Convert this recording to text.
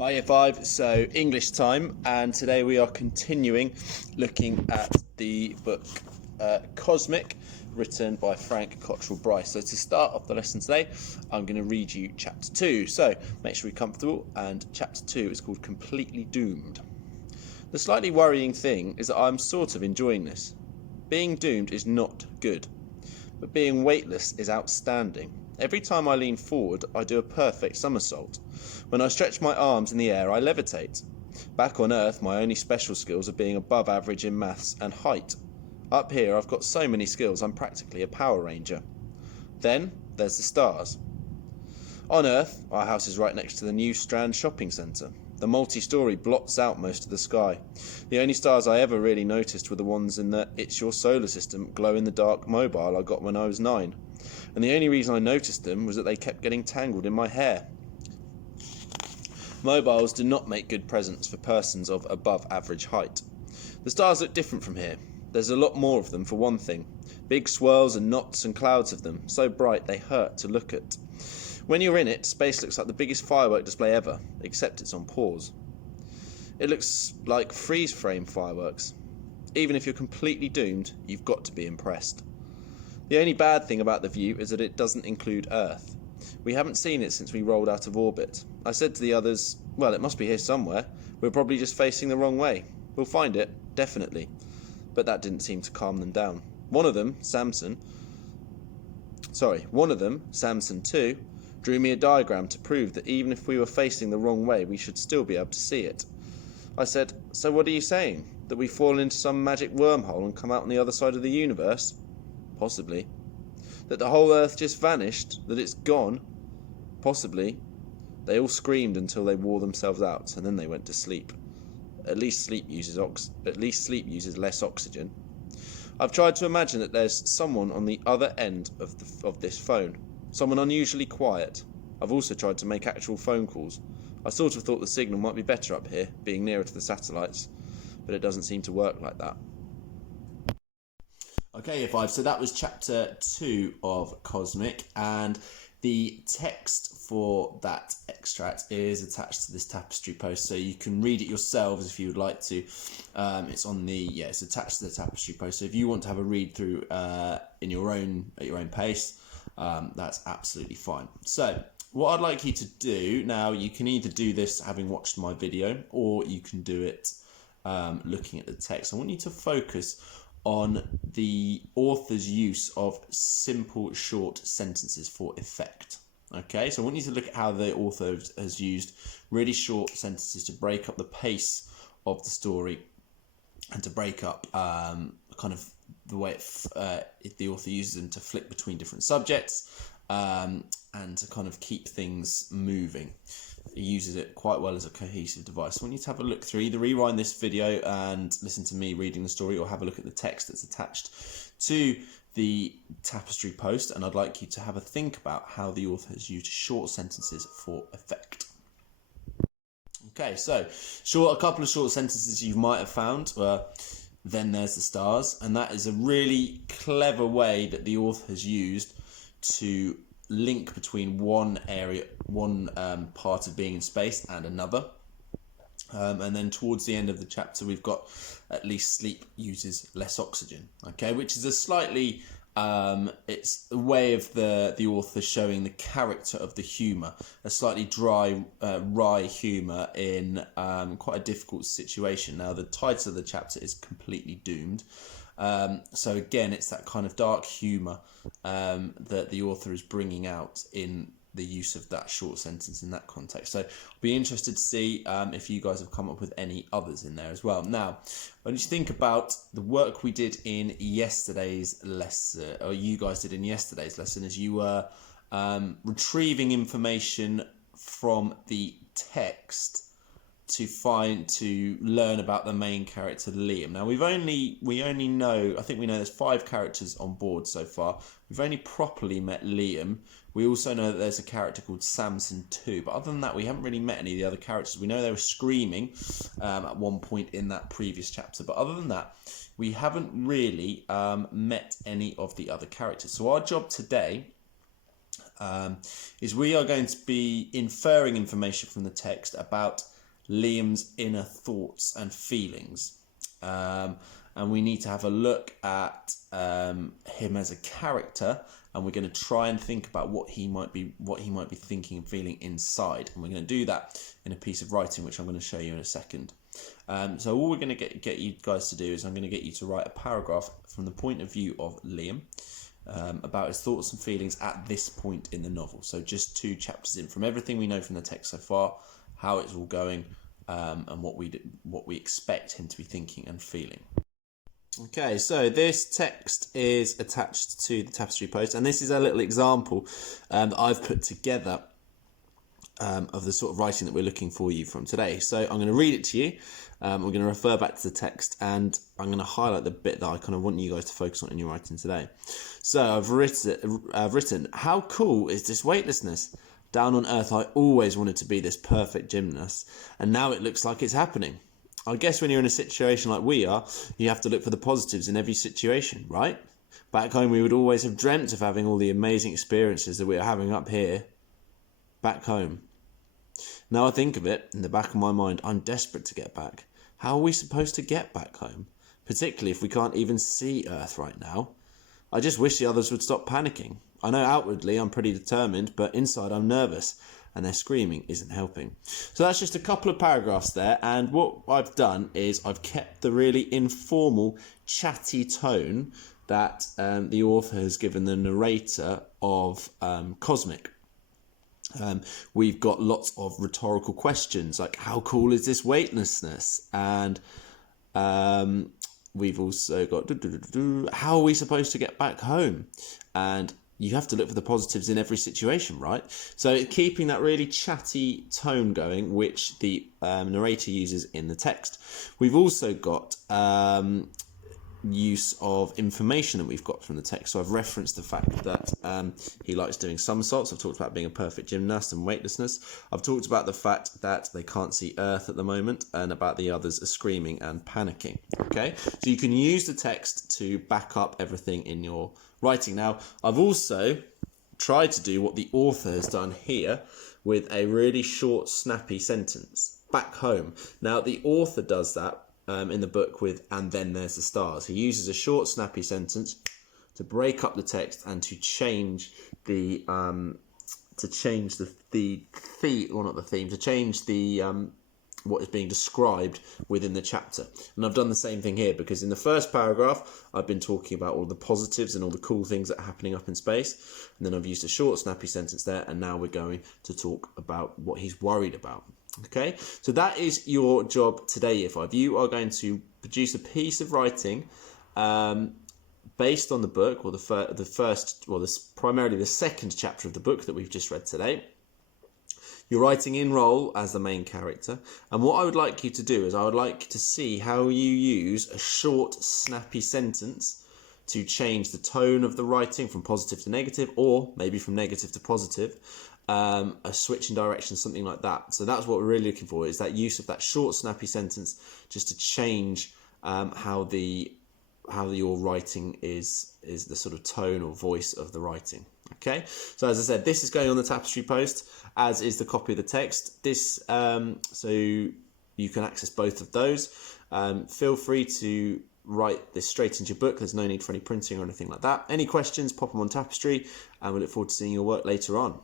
Hi Year 5, so English time, and today we are continuing looking at the book Cosmic, written by Frank Cottrell Bryce. So to start off the lesson today, I'm going to read you chapter 2, so make sure you're comfortable, and chapter 2 is called Completely Doomed. The slightly worrying thing is that I'm sort of enjoying this. Being doomed is not good, but being weightless is outstanding. Every time I lean forward, I do a perfect somersault. When I stretch my arms in the air, I levitate. Back on Earth, my only special skills are being above average in maths and height. Up here, I've got so many skills, I'm practically a Power Ranger. Then, there's the stars. On Earth, our house is right next to the New Strand shopping centre. The multi-storey blots out most of the sky. The only stars I ever really noticed were the ones in the It's Your Solar System glow-in-the-dark mobile I got when I was 9. And the only reason I noticed them was that they kept getting tangled in my hair. Mobiles do not make good presents for persons of above average height. The stars look different from here. There's a lot more of them, for one thing. Big swirls and knots and clouds of them, so bright they hurt to look at. When you're in it, space looks like the biggest firework display ever, except it's on pause. It looks like freeze-frame fireworks. Even if you're completely doomed, you've got to be impressed. The only bad thing about the view is that it doesn't include Earth. We haven't seen it since we rolled out of orbit. I said to the others, well, it must be here somewhere. We're probably just facing the wrong way. We'll find it, definitely. But that didn't seem to calm them down. One of them, Samson too, drew me a diagram to prove that even if we were facing the wrong way, we should still be able to see it. I said, so what are you saying? That we fall into some magic wormhole and come out on the other side of the universe? Possibly. That the whole Earth just vanished? That it's gone? Possibly. They all screamed until they wore themselves out, and then they went to sleep. At least sleep uses less oxygen. I've tried to imagine that there's someone on the other end of this phone. Someone unusually quiet. I've also tried to make actual phone calls. I sort of thought the signal might be better up here, being nearer to the satellites, but it doesn't seem to work like that. Okay, Year 5, so that was chapter 2 of Cosmic, and the text for that extract is attached to this tapestry post, so you can read it yourselves if you would like to. It's attached to the tapestry post, so if you want to have a read through at your own pace, that's absolutely fine. So what I'd like you to do now, you can either do this having watched my video, or you can do it looking at the text. I want you to focus on the author's use of simple short sentences for effect. Okay, so I want you to look at how the author has used really short sentences to break up the pace of the story and to break up kind of the way the author uses them to flick between different subjects and to kind of keep things moving. He uses it quite well as a cohesive device. So I want you to have a look through, either rewind this video and listen to me reading the story, or have a look at the text that's attached to the tapestry post, and I'd like you to have a think about how the author has used short sentences for effect. Okay, so a couple of short sentences you might have found were, then there's the stars, and that is a really clever way that the author has used to link between one part of being in space and another. And then towards the end of the chapter, we've got at least sleep uses less oxygen. Okay, which is a slightly it's a way of the author showing the character of the humour, a slightly dry, wry humour in quite a difficult situation. Now, the title of the chapter is Completely Doomed. So again, it's that kind of dark humour that the author is bringing out in the use of that short sentence in that context. So I'll be interested to see if you guys have come up with any others in there as well. Now, when you think about the work we did in yesterday's lesson, or you guys did in yesterday's lesson, as you were retrieving information from the text to learn about the main character Liam. Now we only know, I think we know there's 5 characters on board so far. We've only properly met Liam. We also know that there's a character called Samson too, but other than that we haven't really met any of the other characters. We know they were screaming at one point in that previous chapter, but other than that we haven't really met any of the other characters. So our job today is we are going to be inferring information from the text about Liam's inner thoughts and feelings. And we need to have a look at him as a character, and we're going to try and think about what he might be thinking and feeling inside. And we're going to do that in a piece of writing, which I'm going to show you in a second. So all we're going to get you guys to do is I'm going to get you to write a paragraph from the point of view of Liam, about his thoughts and feelings at this point in the novel. So just 2 chapters in, from everything we know from the text so far, how it's all going, and what we expect him to be thinking and feeling. Okay, so this text is attached to the tapestry post, and this is a little example that I've put together of the sort of writing that we're looking for you from today. So I'm going to read it to you. We're going to refer back to the text, and I'm going to highlight the bit that I kind of want you guys to focus on in your writing today. So I've written, how cool is this weightlessness? Down on earth, I always wanted to be this perfect gymnast, and now it looks like it's happening. I guess when you're in a situation like we are, you have to look for the positives in every situation, right? Back home, we would always have dreamt of having all the amazing experiences that we are having up here. Back home. Now I think of it, in the back of my mind, I'm desperate to get back. How are we supposed to get back home? Particularly if we can't even see Earth right now. I just wish the others would stop panicking. I know outwardly I'm pretty determined, but inside I'm nervous, and their screaming isn't helping. So that's just a couple of paragraphs there, and what I've done is I've kept the really informal, chatty tone that the author has given the narrator of Cosmic. We've got lots of rhetorical questions like, how cool is this weightlessness? And we've also got, how are we supposed to get back home? And you have to look for the positives in every situation, right? So keeping that really chatty tone going, which the narrator uses in the text. We've also got use of information that we've got from the text. So I've referenced the fact that he likes doing somersaults. I've talked about being a perfect gymnast and weightlessness. I've talked about the fact that they can't see Earth at the moment, and about the others are screaming and panicking. Okay, so you can use the text to back up everything in your writing. Now, I've also tried to do what the author has done here with a really short, snappy sentence. Back home. Now, the author does that in the book with "and then there's the stars." He uses a short, snappy sentence to break up the text and to change the what is being described within the chapter. And I've done the same thing here, because in the first paragraph I've been talking about all the positives and all the cool things that are happening up in space, and then I've used a short, snappy sentence there, and now we're going to talk about what he's worried about. Okay, so that is your job today, Year 5. You are going to produce a piece of writing based on the book, or primarily the second chapter of the book that we've just read today. You're writing in role as the main character, and what I would like you to do is I would like to see how you use a short, snappy sentence to change the tone of the writing from positive to negative, or maybe from negative to positive. A switch in direction, something like that. So that's what we're really looking for, is that use of that short, snappy sentence just to change how your writing is the sort of tone or voice of the writing. Okay, so as I said, this is going on the tapestry post, as is the copy of the text. This so you can access both of those. Feel free to write this straight into your book. There's no need for any printing or anything like that. Any questions, pop them on Tapestry, and we look forward to seeing your work later on.